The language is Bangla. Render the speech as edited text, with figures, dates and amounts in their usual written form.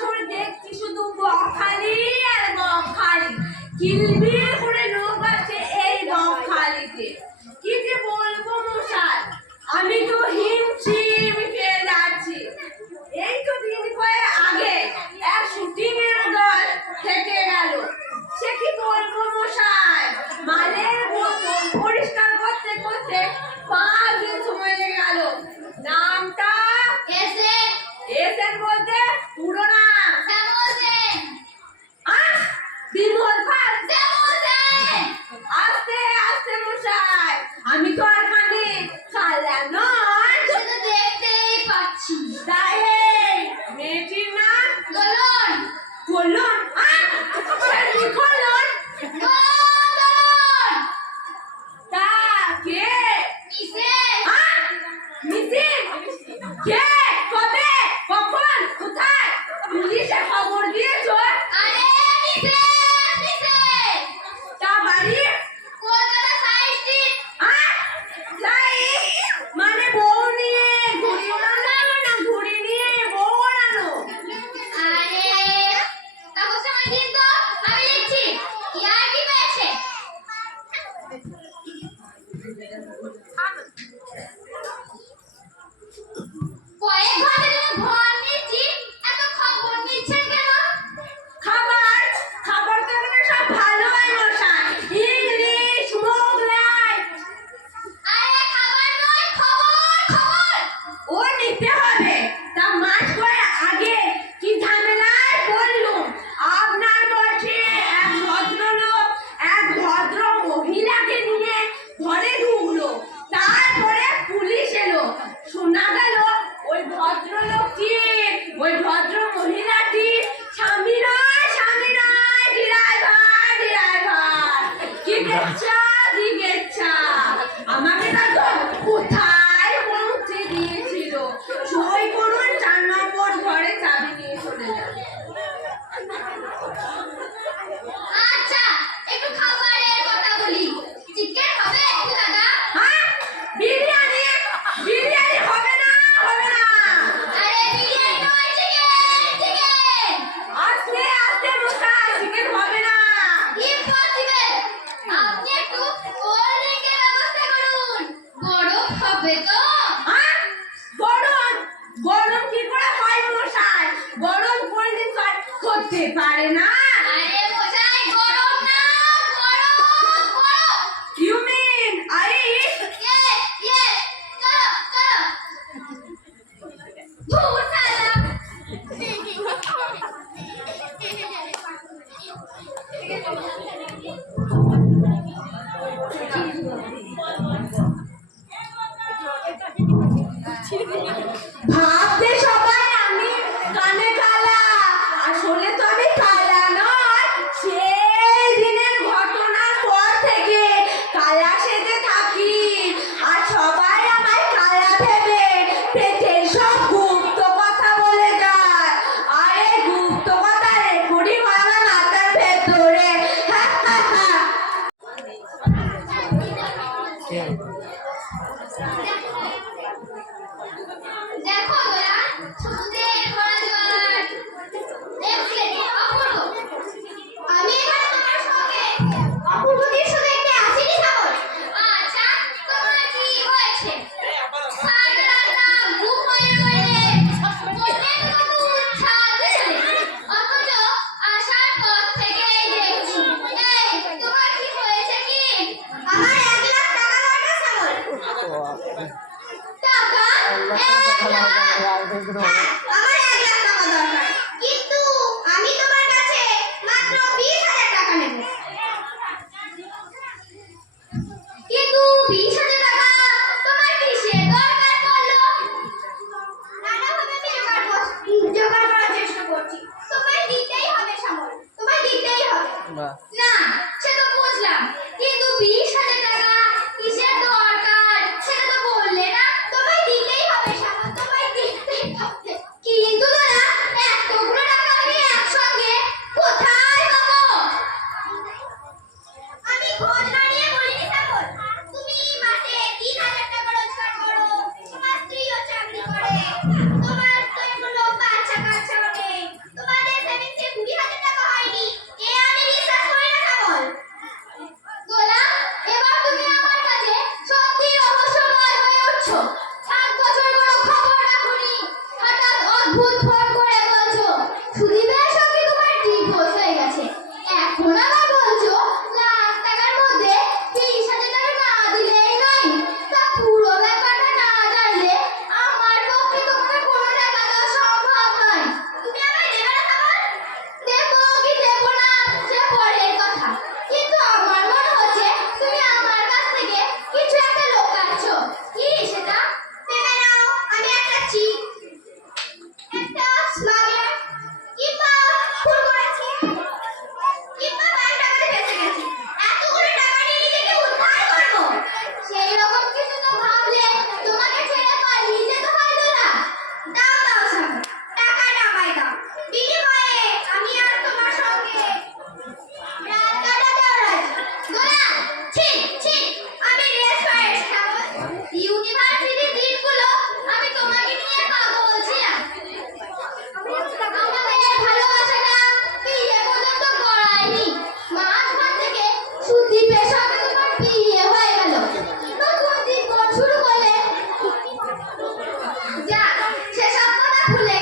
বছর দেখছি শুধু বকখালি আর বকখালি, কিলবিল করে লোক আছে এই বকখালিতে। কি যে বলবো মশাই, আমি তো হিমশিম খেয়ে যাচ্ছি। এই তো দিন কয়েক আগে এক শুটিং এর দল থেকে গেল। সে কি বলবো মশাই, মালের বোতল পরিষ্কার করতে করতে 5 দিন সময় লেগে গেল। নামটা এসেন বলতে পুরো নাম বিমল পাল। আস্তে আস্তে মশাই, আমি তো আর খানি খালা নয়, দেখতেই পাচ্ছি। তাই মেয়েটির নাম দোলন। বলুন সে বলুন দোলন। তা কে মিসেস। মিসিং কে, কবে, কখন, কোথায়? পুলিশে খবর দিয়েছো? আরে মিসেস। তা বাড়ি কলকাতা সাই স্ট্রিট। তাই মানে বউ নিয়ে ঘুড়ি ওড়ানো না ঘুড়ি নিয়ে বউ ওড়ানো? আরে কাগজ সময় দিন তো, আমি লিখছি। কি আর কি পেয়েছে? কয়েক ঘন্টা ধরে ঘর নিচ্ছি, এত খবর নিচ্ছেন কেন? খাবার খাবার তো এখানে সব ভালো হয় মশাই, ইংলিশ মোগলাই। আরে খাবার নয়, খবর খবর। ও নিতে হবে। তা মাস কয়েক আগে কি ঝামেলায় পড়লুম, আপনার বসে এক ভদ্রলোক এক ভদ্র মহিলাকে নিয়ে ঘরে ঢুকলো। তারপরে পুলিশ এলো। শোনা গেল ওই ভদ্রলোকটি ওই ভদ্র মহিলাটি স্বামী নয় ড্রাইভার। কি গেচ্ছা আমাকে তো কোথায় পৌঁছে দিয়েছিল। সই করুন, 4 নম্বর ঘরে চাবি নিয়ে চলে যাবে। আচ্ছা, একটু খাবারের কথা বলি। চিকেন হবে একটু দাদা? বিরিয়ানি হবে না। আরে বিরিয়ানি নয়, চিকেন। আস্তে আস্তে মশাই, চিকেন হবে না। ইম্পসিবল। আপনি একটু কোল্ড ড্রিঙ্কের ব্যবস্থা করুন। বরফ হবে তো? গরম কি করে হয় মশাই? গরম কোল্ড ড্রিঙ্ক করতে পারে না। আরে মশাই, গরম না, বরফ। You mean ice? ইয়েস, চলো। ধুর শালা। ভাবতে সবাই আমি কানে কালা, আসলে তো আমি কালা নয়। সেই দিনের ঘটনার পর থেকে কালা সেজে থাকি, আর সবাই আমায় কালা ভেবে পেটের সব গুপ্ত কথা বলে যায়। আর এই গুপ্ত কথা রেকর্ডিং হয় আমার মাথার ভেতরে। দেখো দোলা, সুন্দর পরাজয়। দেখলে অপূর্ব। আমি এখানে তোমার সঙ্গে অপূর্বদের সাথে একটা আসিনি খবর। আচ্ছা, তোমার কি হয়েছে? সারা রাত ঘুম হয়ে রইলে, মনের মতো ছাদে চলে। অথচ আসার পর থেকেই দেখছি। এই, তোমার কি হয়েছে কি? আমার 1 লাখ টাকা দরকার সামল। টাকা? 1 লাখ? হ্যাঁ, আমার 1 লাখ টাকা দরকার। কিন্তু আমি তোমার কাছে মাত্র 20,000 টাকা নেব। কিন্তু 20,000 টাকা তোমার কিসের দরকার পড়লো? নানাভাবে আমি জোগাড় করার চেষ্টা করছি। তোমায় দিতেই হবে সামল, তোমায় দিতেই হবে। না, সে তো বুঝলাম, কিন্তু 20,000 টাকা কিসের দরকার সেটা তো বললে না। তোমায় দিতেই হবে সামল, তোমায় দিতেই হবে। কিন্তু দাদা, এতগুলো টাকা আমি একসঙ্গে কোথায় পাবো? আমি খোঁজ না নিয়ে বলিনি সামল। তুমি মাসে 3,000 টাকা রোজগার করো, তোমার স্ত্রীও চাকরি করে, তোমার তো এগুলো বাচ্চা কাচ্চাও নেই, তোমার অদ্ভুত ফোন করে বলছো সুদীপের সঙ্গে তোমার ডিভোর্স হয়ে গেছে, এখন আবার বলছো লাখ টাকার মধ্যে 30,000 টাকা না দিলেই নয়। তা পুরো ব্যাপারটা না জানলে আমার পক্ষে তোমাকে কোনো টাকা দেওয়া সম্ভব নয়। তুমি আমায় দেবে না খবর? দেবো কি দেবো না সে পরের কথা, কিন্তু আমার মনে হচ্ছে তুমি আমার কাছ থেকে কিছু একটা লুকাচ্ছ। কি সেটা? ভেবে নাও আমি একটা চিট, একটা স্মাগলার, কিংবা খুন করেছি, কিংবা ব্যাংক ডাকাতি ফেঁসে গেছি। এতগুলো টাকা নিয়ে নিজেকে উদ্ধার করবো, সেই রকম কিছু তো ভাবলে তোমাকে ছেড়ে পালিয়ে যেতে হয়তো না। দাও দাও স্বামী, টাকাটা আমায় দাও, বিনিময়ে আমি আর তোমার সঙ্গে রাত কাটাতেও রাজি। দোলা, ছি ছি, আমি রেস হয়ে এসেছি। ইউনিভার্সিটির দিনগুলো আমি তোমাকে নিয়ে পাগল ছিলাম। আমাদের ভালোবাসাটা বিয়ে পর্যন্ত গড়ায়নি, মাঝখান থেকে সুদীপের সঙ্গে তোমার বিয়ে হয়ে গেল, নতুন জীবন শুরু করলে। যা, সেসব কথা ভুলে